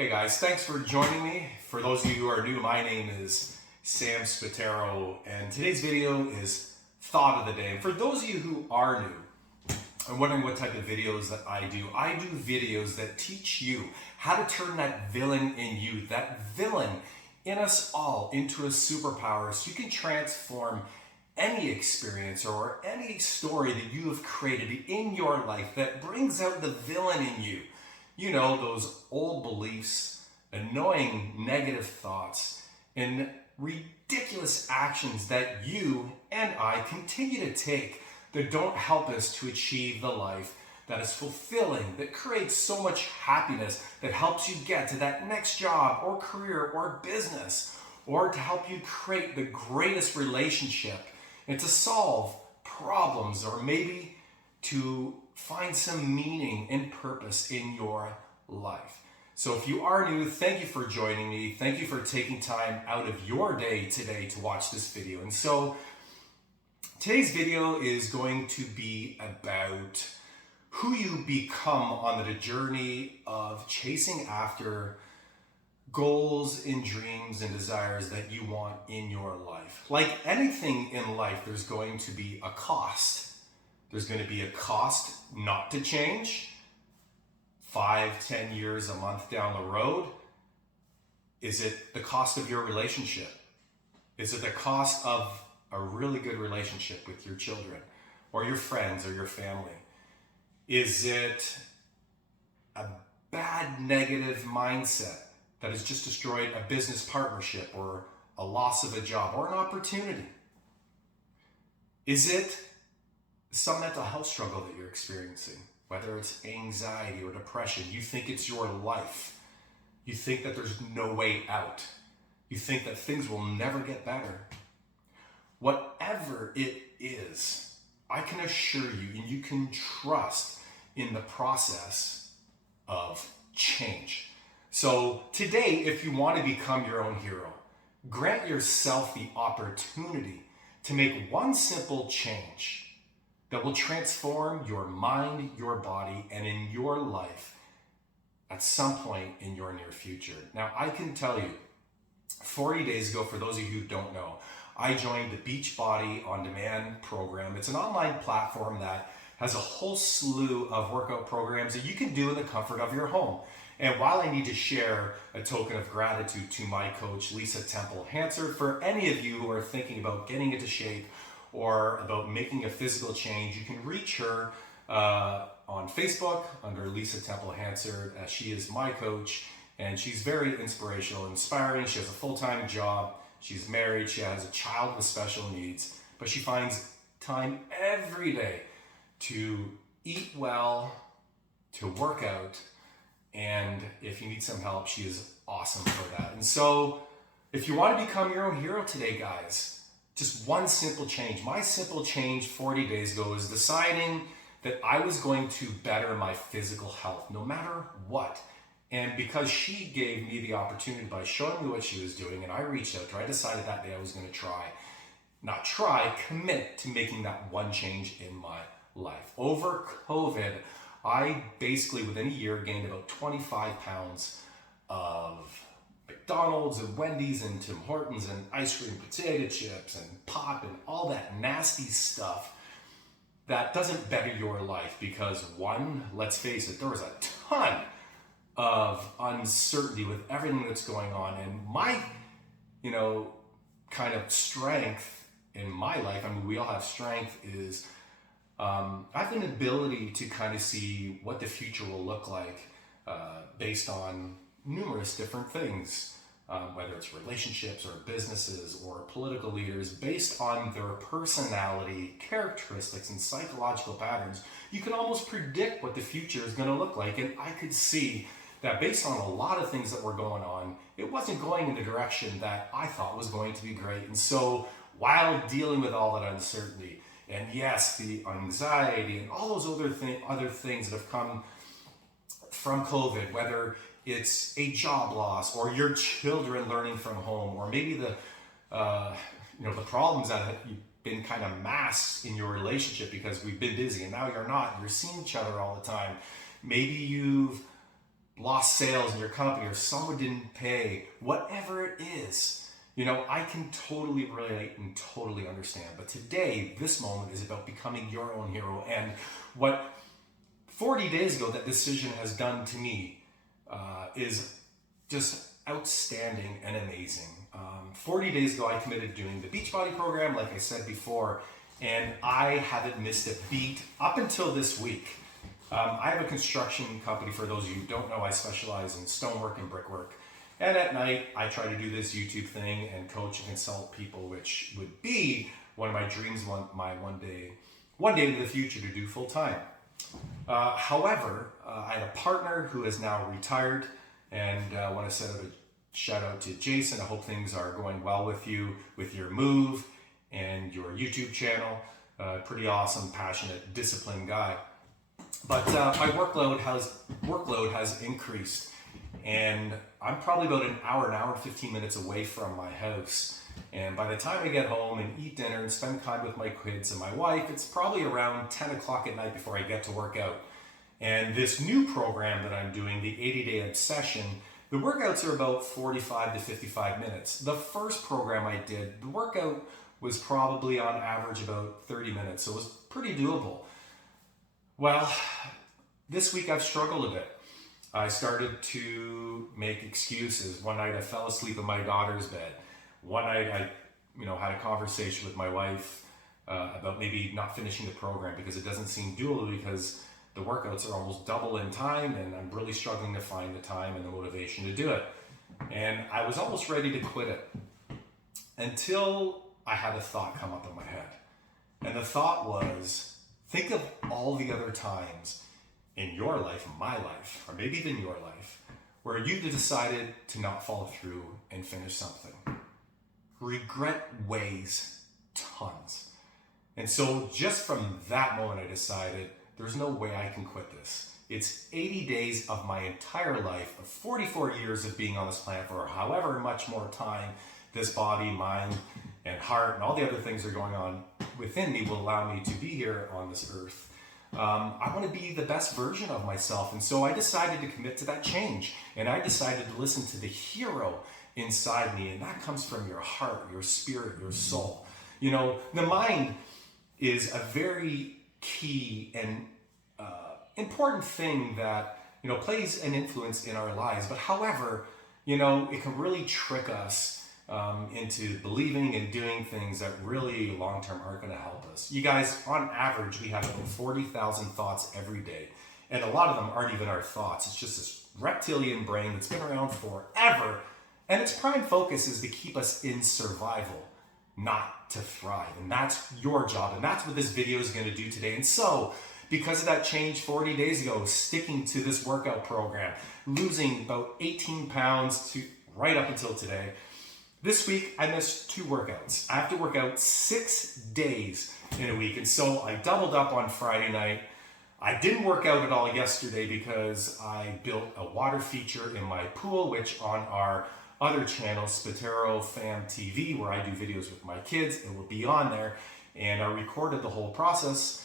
Hey guys, thanks for joining me. For those of you who are new, my name is Sam Spataro, and today's video is Thought of the Day. And for those of you who are new and wondering what type of videos that I do videos that teach you how to turn that villain in you, that villain in us all, into a superpower so you can transform any experience or any story that you have created in your life that brings out the villain in you. You know, those old beliefs, annoying negative thoughts, and ridiculous actions that you and I continue to take that don't help us to achieve the life that is fulfilling, that creates so much happiness, that helps you get to that next job or career or business, or to help you create the greatest relationship and to solve problems, or maybe to find some meaning and purpose in your life. So if you are new, thank you for joining me. Thank you for taking time out of your day today to watch this video. And so today's video is going to be about who you become on the journey of chasing after goals and dreams and desires that you want in your life. Like anything in life, there's going to be a cost. There's going to be a cost not to change 5, 10 years, a month down the road. Is it the cost of your relationship? Is it the cost of a really good relationship with your children or your friends or your family? Is it a bad negative mindset that has just destroyed a business partnership or a loss of a job or an opportunity? Is it some mental health struggle that you're experiencing, whether it's anxiety or depression? You think it's your life. You think that there's no way out. You think that things will never get better. Whatever it is, I can assure you, and you can trust in the process of change. So today, if you want to become your own hero, grant yourself the opportunity to make one simple change that will transform your mind, your body, and in your life at some point in your near future. Now, I can tell you, 40 days ago, for those of you who don't know, I joined the Beachbody On Demand program. It's an online platform that has a whole slew of workout programs that you can do in the comfort of your home. And while I need to share a token of gratitude to my coach, Lisa Temple Hansard, for any of you who are thinking about getting into shape or about making a physical change, you can reach her on Facebook under Lisa Temple Hansard. She is my coach, and she's very inspirational, inspiring. She has a full-time job. She's married. She has a child with special needs, but she finds time every day to eat well, to work out, and if you need some help, she is awesome for that. And so if you want to become your own hero today, guys, just one simple change. My simple change 40 days ago is deciding that I was going to better my physical health no matter what. And because she gave me the opportunity by showing me what she was doing, and I reached out to her, I decided that day I was going to commit to making that one change in my life. Over COVID, I basically within a year gained about 25 pounds of McDonald's and Wendy's and Tim Hortons and ice cream, potato chips and pop and all that nasty stuff that doesn't better your life. Because one, let's face it, there was a ton of uncertainty with everything that's going on, and my kind of strength in my life, I mean, we all have strength, is I have an ability to kind of see what the future will look like based on numerous different things, whether it's relationships or businesses or political leaders, based on their personality, characteristics, and psychological patterns. You can almost predict what the future is going to look like, and I could see that based on a lot of things that were going on, it wasn't going in the direction that I thought was going to be great. And so while dealing with all that uncertainty, and yes, the anxiety and all those other things that have come from COVID, whether it's a job loss or your children learning from home, or maybe the problems that have been kind of masked in your relationship because we've been busy and now you're not, you're seeing each other all the time. Maybe you've lost sales in your company or someone didn't pay, whatever it is, I can totally relate and totally understand. But today, this moment is about becoming your own hero. And what 40 days ago that decision has done to me is just outstanding and amazing. 40 days ago, I committed to doing the Beachbody program, like I said before, and I haven't missed a beat up until this week. I have a construction company. For those of you who don't know, I specialize in stonework and brickwork. And at night, I try to do this YouTube thing and coach and consult people, which would be one of my dreams, one day in the future to do full time. However, I had a partner who is now retired, and I want to send a shout out to Jason. I hope things are going well with you, with your move and your YouTube channel. Pretty awesome, passionate, disciplined guy. But my workload has increased, and I'm probably about an hour and 15 minutes away from my house. And by the time I get home and eat dinner and spend time with my kids and my wife, it's probably around 10 o'clock at night before I get to work out. And this new program that I'm doing, the 80-day obsession, the workouts are about 45 to 55 minutes. The first program I did, the workout was probably on average about 30 minutes, so it was pretty doable. Well, this week I've struggled a bit. I started to make excuses. One night I fell asleep in my daughter's bed. One night I had a conversation with my wife about maybe not finishing the program because it doesn't seem doable, because the workouts are almost double in time and I'm really struggling to find the time and the motivation to do it. And I was almost ready to quit it until I had a thought come up in my head. And the thought was, think of all the other times in your life, my life, or maybe even your life, where you decided to not follow through and finish something. Regret weighs tons. And so just from that moment, I decided there's no way I can quit this. It's 80 days of my entire life, of 44 years of being on this planet, for however much more time this body, mind, and heart, and all the other things that are going on within me will allow me to be here on this earth. I want to be the best version of myself. And so I decided to commit to that change. And I decided to listen to the hero inside me. And that comes from your heart, your spirit, your soul. The mind is a very key and important thing that, plays an influence in our lives. But however, it can really trick us into believing and doing things that really long-term aren't going to help us. You guys, on average, we have about 40,000 thoughts every day. And a lot of them aren't even our thoughts. It's just this reptilian brain that's been around forever. And its prime focus is to keep us in survival, not to thrive. And that's your job. And that's what this video is going to do today. And so, because of that change 40 days ago, sticking to this workout program, losing about 18 pounds to right up until today, this week, I missed 2 workouts. I have to work out 6 days in a week. And so I doubled up on Friday night. I didn't work out at all yesterday because I built a water feature in my pool, which on our other channel, Spataro Fam TV, where I do videos with my kids, it will be on there. And I recorded the whole process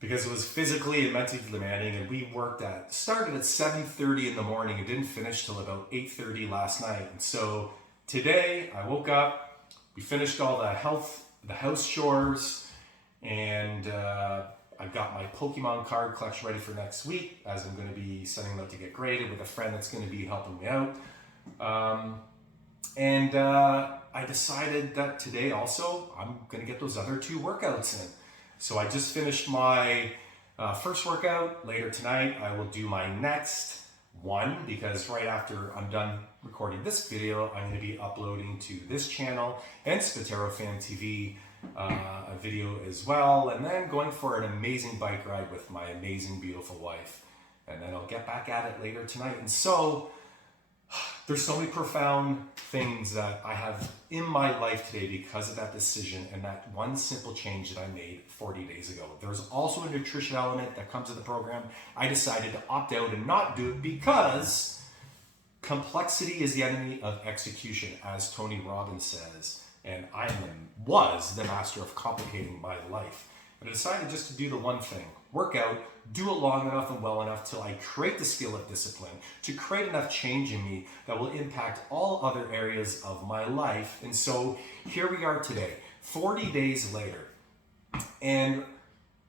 because it was physically and mentally demanding. And we started at 7:30 in the morning and didn't finish till about 8:30 last night. And so today, I woke up, we finished all the house chores, and I've got my Pokemon card collection ready for next week, as I'm going to be sending them out to get graded with a friend that's going to be helping me out. I decided that today also, I'm going to get those other 2 workouts in. So I just finished my first workout. Later tonight, I will do my next one, because right after I'm done recording this video, I'm going to be uploading to this channel and Spataro Fan TV a video as well, and then going for an amazing bike ride with my amazing, beautiful wife. And then I'll get back at it later tonight. And so there's so many profound things that I have in my life today because of that decision and that one simple change that I made 40 days ago. There's also a nutrition element that comes with the program. I decided to opt out and not do it because complexity is the enemy of execution, as Tony Robbins says. And I was the master of complicating my life. And I decided just to do the one thing. work out, do it long enough and well enough till I create the skill of discipline to create enough change in me that will impact all other areas of my life. And so here we are today, 40 days later, and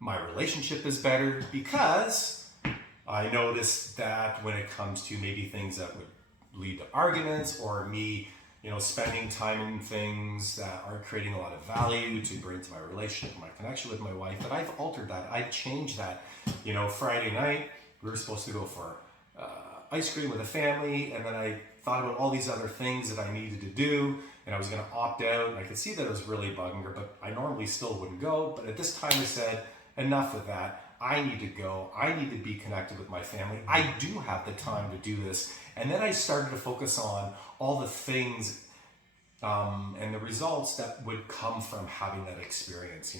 my relationship is better because I noticed that when it comes to maybe things that would lead to arguments or me, spending time in things that aren't creating a lot of value to bring to my relationship, my connection with my wife, that I've altered that. I've changed that. Friday night, we were supposed to go for ice cream with a family, and then I thought about all these other things that I needed to do, and I was going to opt out, and I could see that it was really bugging her, but I normally still wouldn't go. But at this time I said, enough with that. I need to go. I need to be connected with my family. I do have the time to do this. And then I started to focus on all the things and the results that would come from having that experience.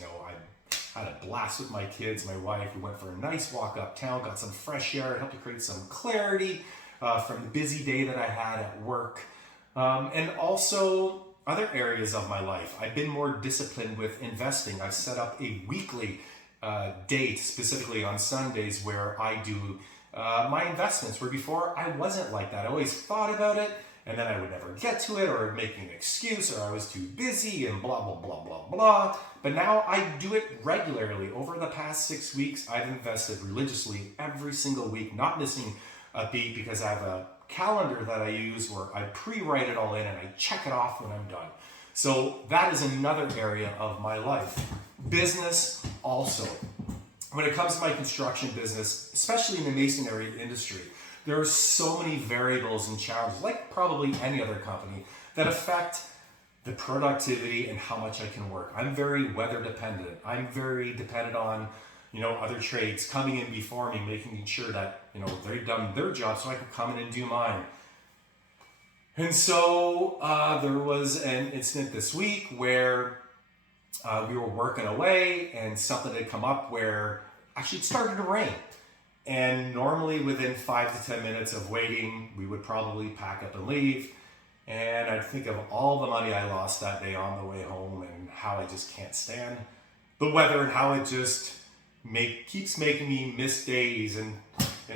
I had a blast with my kids, my wife. We went for a nice walk uptown, got some fresh air. It helped to create some clarity from the busy day that I had at work. And also other areas of my life. I've been more disciplined with investing. I've set up a weekly date, specifically on Sundays, where I do my investments, where before I wasn't like that. I always thought about it, and then I would never get to it, or make an excuse, or I was too busy, and blah, blah, blah, blah, blah. But now I do it regularly. Over the past 6 weeks, I've invested religiously every single week, not missing a beat, because I have a calendar that I use where I pre-write it all in and I check it off when I'm done. So that is another area of my life. Business also. When it comes to my construction business, especially in the masonry industry, there are so many variables and challenges, like probably any other company, that affect the productivity and how much I can work. I'm very weather dependent. I'm very dependent on, other trades coming in before me, making sure that, they've done their job so I can come in and do mine. And so there was an incident this week where we were working away and something had come up where actually it started to rain. And normally within 5 to 10 minutes of waiting, we would probably pack up and leave. And I'd think of all the money I lost that day on the way home and how I just can't stand the weather and how it just keeps making me miss days. And,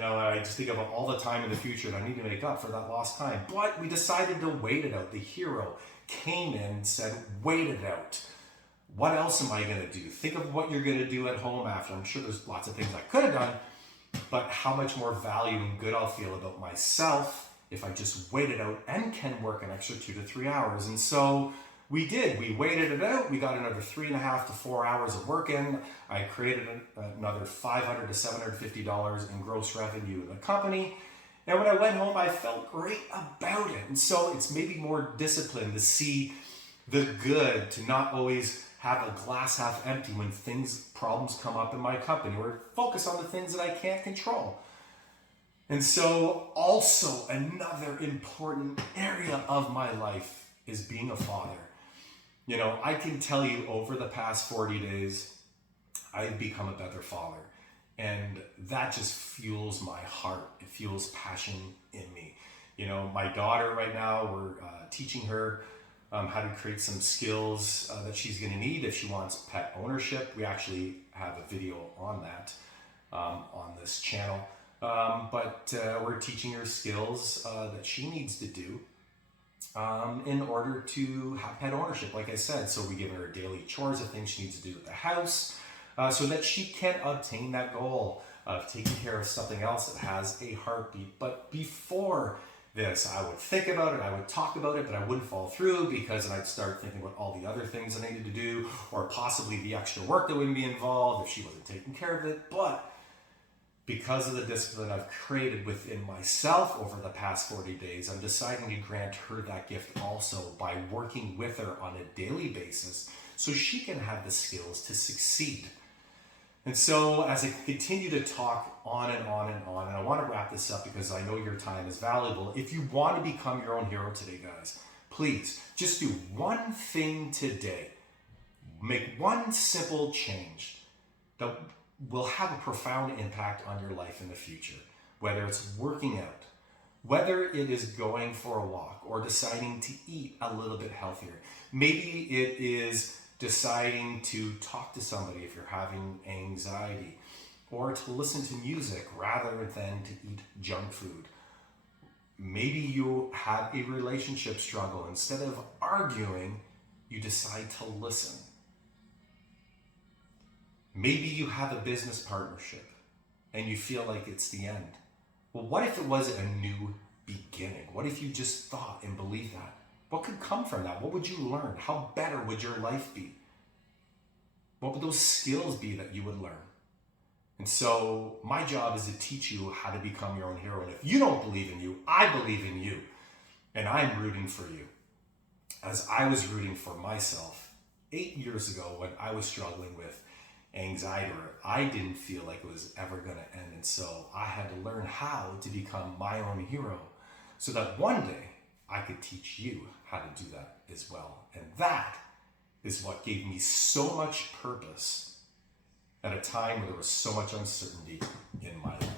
I just think of all the time in the future that I need to make up for that lost time. But we decided to wait it out. The hero came in and said, wait it out. What else am I going to do? Think of what you're going to do at home after. I'm sure there's lots of things I could have done, but how much more value and good I'll feel about myself if I just wait it out and can work an extra 2 to 3 hours. And so we did. We waited it out. We got another 3.5 to 4 hours of work in. I created another $500 to $750 in gross revenue in the company. And when I went home, I felt great about it. And so it's maybe more discipline to see the good, to not always have a glass half empty when problems come up in my company, or focus on the things that I can't control. And so also another important area of my life is being a father. I can tell you over the past 40 days, I've become a better father. And that just fuels my heart. It fuels passion in me. My daughter right now, we're teaching her how to create some skills that she's going to need if she wants pet ownership. We actually have a video on that on this channel. But we're teaching her skills that she needs to do in order to have pet ownership, like I said. So we give her daily chores of things she needs to do at the house so that she can obtain that goal of taking care of something else that has a heartbeat. But before this, I would think about it, I would talk about it, but I wouldn't follow through because then I'd start thinking about all the other things I needed to do, or possibly the extra work that would be involved if she wasn't taking care of it. But because of the discipline I've created within myself over the past 40 days, I'm deciding to grant her that gift also by working with her on a daily basis so she can have the skills to succeed. And so as I continue to talk on and on and on, and I want to wrap this up because I know your time is valuable. If you want to become your own hero today, guys, please just do one thing today. Make one simple change that will have a profound impact on your life in the future. Whether it's working out, whether it is going for a walk, or deciding to eat a little bit healthier. Maybe it is deciding to talk to somebody if you're having anxiety. or to listen to music rather than to eat junk food. Maybe you have a relationship struggle. Instead of arguing, you decide to listen. Maybe you have a business partnership and you feel like it's the end. Well, what if it was a new beginning? What if you just thought and believed that? What could come from that? What would you learn? How better would your life be? What would those skills be that you would learn? And so my job is to teach you how to become your own hero. And if you don't believe in you, I believe in you. And I'm rooting for you. As I was rooting for myself 8 years ago when I was struggling with anxiety, where I didn't feel like it was ever going to end. And so I had to learn how to become my own hero so that one day I could teach you how to do that as well. And that is what gave me so much purpose at a time where there was so much uncertainty in my life.